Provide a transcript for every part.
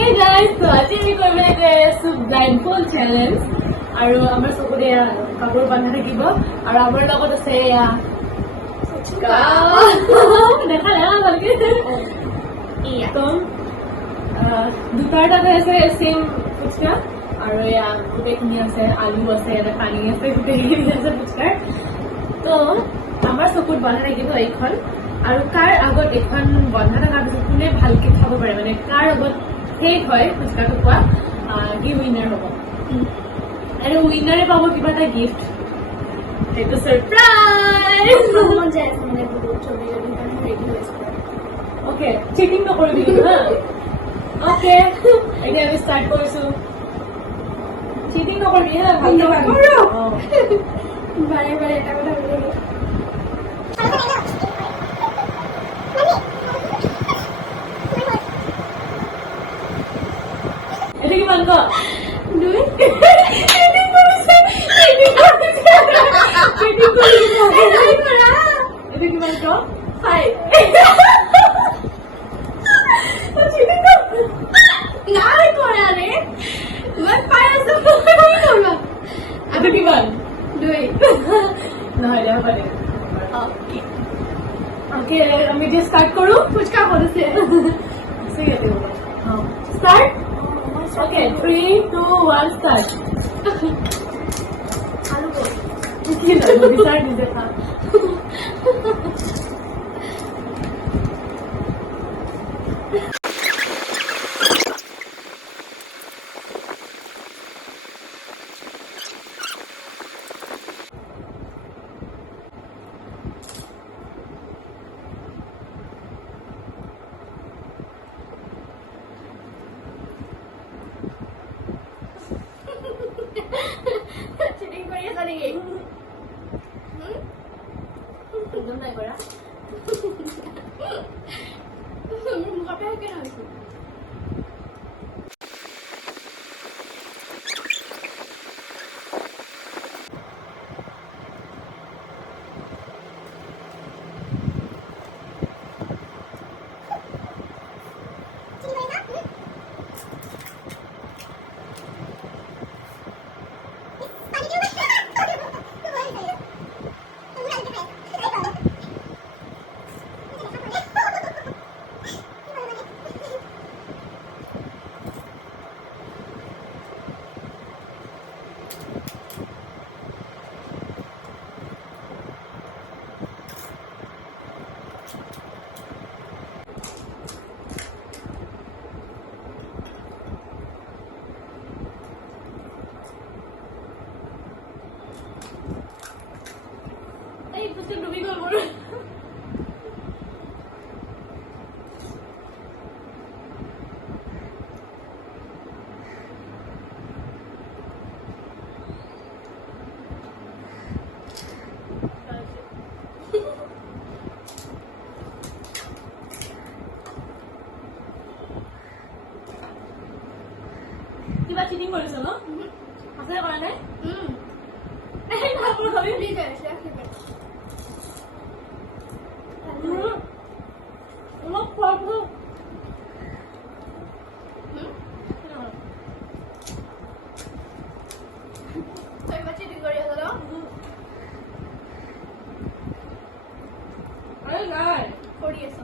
Hey guys, so আজি আমি কৰিব আছো blindfold challenge আৰু আমাৰ চকুৰে কাপোৰ বান্ধা থাকিব আৰু আমাৰ লগত আছে দেখা না ভালকে একদম দুটাৰ তাতে আছে সেম ফুচকা আৰু গোটেইখিনি আছে আলু আছে এটা পানী আছে গোটেইখিনি আছে ফুচকাৰ তো আমাৰ চকুত বান্ধা থাকিব এইখন আৰু কাৰ আগত এখন বন্ধা থকাৰ পিছত কোনে ভালকে খাব পাৰে মানে কাৰ আগত শেষ হয় ফুচকাটো খোৱা কি উইনাৰ হ'ব আৰু উইনাৰে পাব কিবা এটা গিফ্ট সেইটো সাৰপ্ৰাইজ ওকে চিটিং নকৰিবি হা ওকে এতিয়া আমি ষ্টাৰ্ট কৰিছো চিটিং নকৰিবি হা ভালকে বাৰে বাৰে এটা কথা বুজি এটা কিমান ক দুই এটা কিমান ক 5 নাই কৰা ৰে মই পাই আছো এটা কিমান দুই নহয় যাব পাৰে ওকে আমি যে ষ্টাৰ্ট কৰো ফুচকা কৰিছে Start? Okay, 3, 2, 1, start. আলু বল কি লাগবে বিচার দিতে থাক চিটিং কৰি আছা নেকি একদম নাই কৰা মোৰ মুখতে হেকে হৈছে এই পুষ্টি ডুবি গ'ল মোৰ কিবা চিটিং কৰিছ ন আছে কৰা নাই এই কাপোৰ খাবি ঠিক আছে অলপ খোৱাটো তই বা চিটিং কৰি আছ ন আৰে নাই কৰি আছ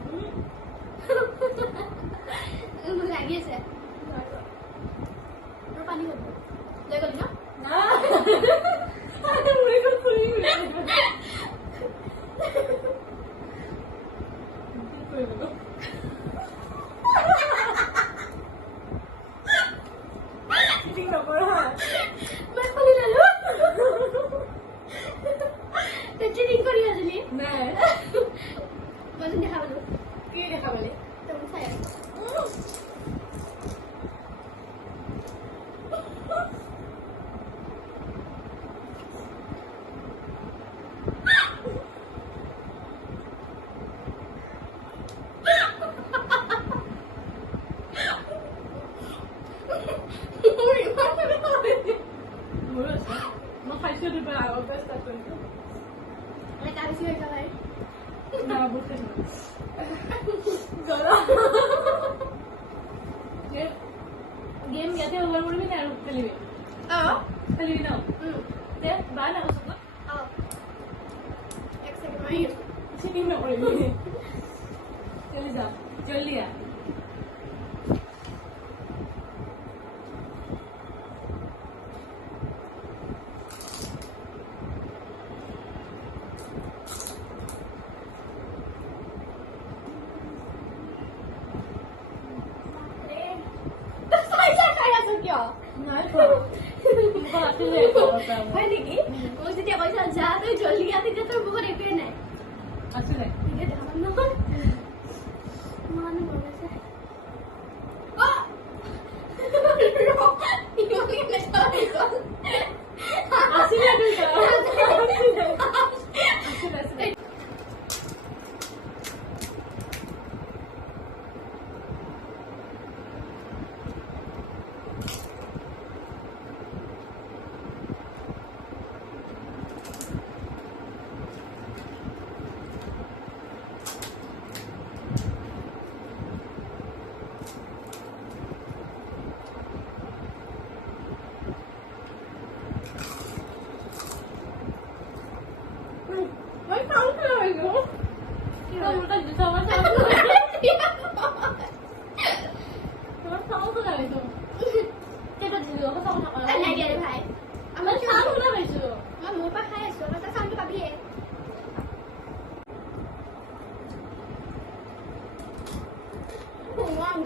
মোক লাগি আছে তোৰ পানী হ'ব লৈ গলি ন মই খুলি ললো তই চিটিং কৰি আছিলি মই দেখা পালো কি দেখা পালি তই মোক চাই আছ মই খাইছো দুটা আগতে ষ্টাৰ্ট কৰিছো কাগজ হৈ যায় না বুঝতে না খালি ন দে বা না কৈছো এক সেকেন্ড মাৰি চিটিং নকৰিবি চলি যা জলদি আ নাই হয় নেকি মোক যেতিয়া কৈছা যা তই জলদি আহ তেতিয়া তোৰ মুখত একোৱে নাই আছিলে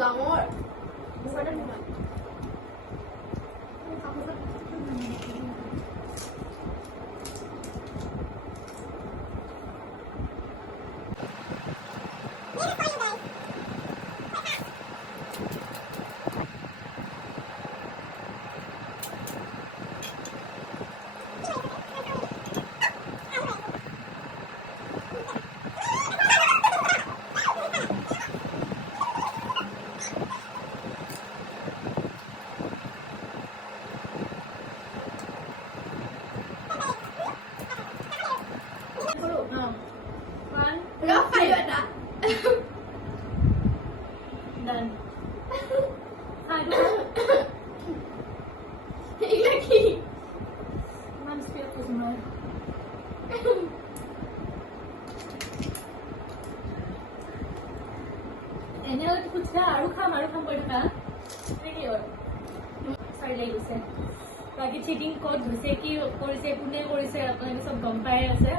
গাঁৱৰ এনেহ'লে খুচৰা আৰু খাম কৰি থকা কি হ'ল চাৰি লাগি গৈছে বাকী চিটিং ক'ত হৈছে কি কৰিছে কোনে কৰিছে আপোনালোকে চব গম পাই আছে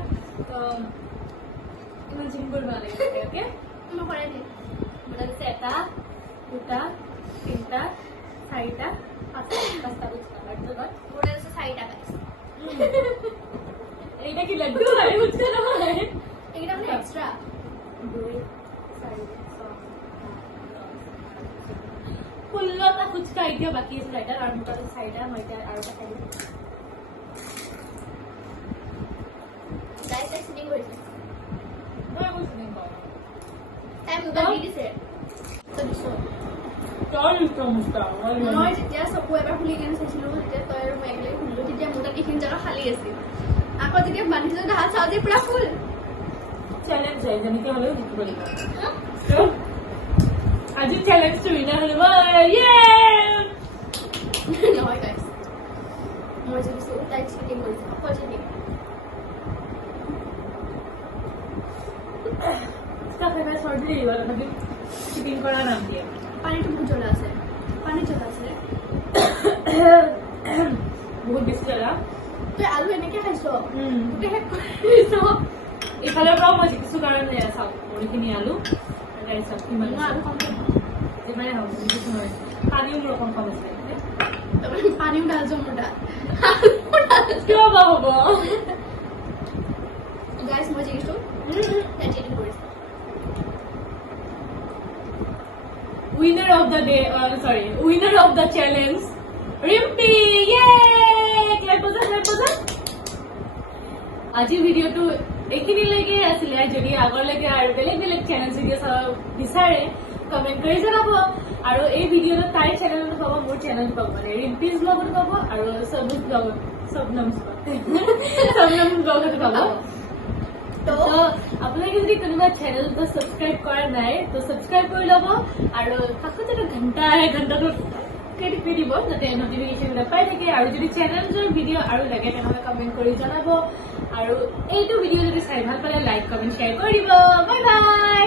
তো ইমান চিটিং কৰিব নালাগে অ'কে নকৰে দেই মোৰ তাত আছে 1 2 3 4 5টা খুচৰা তাৰপিছত মোৰ তাত আছে 4টা গাইছ এইটা কি লাড্ডু হয় খুচৰা নহয় এইকেইটা মানে এক্সট্ৰা 2 4 16টা খুচৰা এতিয়া বাকী আছে ৰাইটাৰ আৰু মোৰ তাত 4টা মই এতিয়া আৰু এটা খাই দিম গাইছ চিটিং কৰিছে মই কৈছোঁ দিম বাৰু তাই মোবাইল দি দিছে তই দিছ তই ইউটিউব মুস্তা মই যেতিয়া চকু এবাৰ খুলি কেনে চাইছিলো তেতিয়া তই আৰু মই একেলগে খুলিলো তেতিয়া মোৰ তাত এইখিনি জেগা খালী আছিল আকৌ যেতিয়া বান্ধিছো হাত চাওঁ যে পুৰা ফুল চেলেঞ্জ যায় যেনেকে হ'লেও জিকিব লাগিব আজি চেলেঞ্জটো উইনাৰ হ'ব ইয়ে নহয় গাইছ মই যে দিছো তাইক চিটিং কৰিছে অকল চিটিং খাই চৰ্দি লাগিব তথাপি চিটিং কৰা নাম দিয়ে পানীটো বহুত জ্বলা আছে পানী জ্বলা আছে বহুত বেছি জ্বলা তই আলু এনেকে খাইছ গোটেই শেষ কৰিছ এইফালৰ পৰাও মই জিকিছো কাৰণে চাওক মোৰখিনি আলু চাওক কিমান মই আলু কম যিমানে হওক জিকিছো মই পানীও মোৰ অকণ কম আছিলে পানীও ঢালছো মোৰ তাত কিয় বা হ'ব গাইছ মই জিকিছো তাই চিটিং কৰিছে winner of the day winner of the challenge Rimpi yay clap boza আজি ভিডিওটো এইখিনিলৈকে আছিলে যদি আগলৈকে আৰু বেলেগ বেলেগ চেলেঞ্জ ভিডিও চাব বিচাৰে কমেণ্ট কৰি জনাব আৰু এই ভিডিওটো তাইৰ চেনেলত পাব মোৰ চেনেলত পাব মানে ৰিম্পিজ ব্লগত পাব আৰু শবনম ব্লগত পাব তো আপোনালোকে যদি কোনোবা চেনেলটো ছাবস্ক্ৰাইব কৰা নাই তো ছাবস্ক্ৰাইব কৰি ল'ব আৰু কাষত এটা ঘণ্টা আহে ঘণ্টাটো সাবস্ক্ৰাইবকৈ টিপি দিব যাতে নটিফিকেশ্যনবিলাক পাই থাকে আৰু যদি চেনেলটোৰ ভিডিঅ' আৰু লাগে তেনেহ'লে কমেণ্ট কৰি জনাব আৰু এইটো ভিডিঅ' যদি চাই ভাল পালে লাইক কমেণ্ট শ্বেয়াৰ কৰি দিব বাই বাই